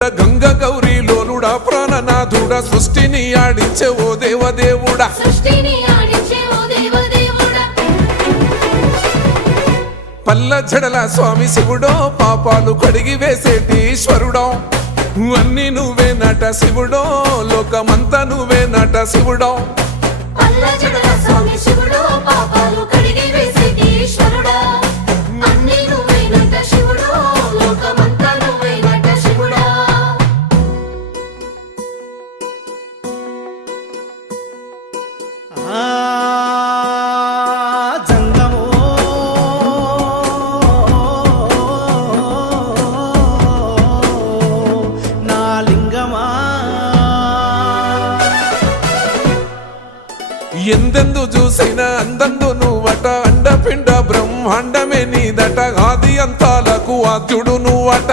గంగ గౌరీ లోలుడా ప్రాణనాథుడా సృష్టిని ఆడించే ఓ దేవదేవుడా పల్ల జడల స్వామి శివుడో పాపాలు కడిగి వేసేటి ఈశ్వరుడో అన్ని నువ్వే నట శివుడో లోకమంతా నువ్వే నట శివుడో ఎందెందు చూసిన అందందు నువ్వట అండపిండ బ్రహ్మాండమే నీదట ఆది అంతాలకు ఆద్యుడు నువ్వట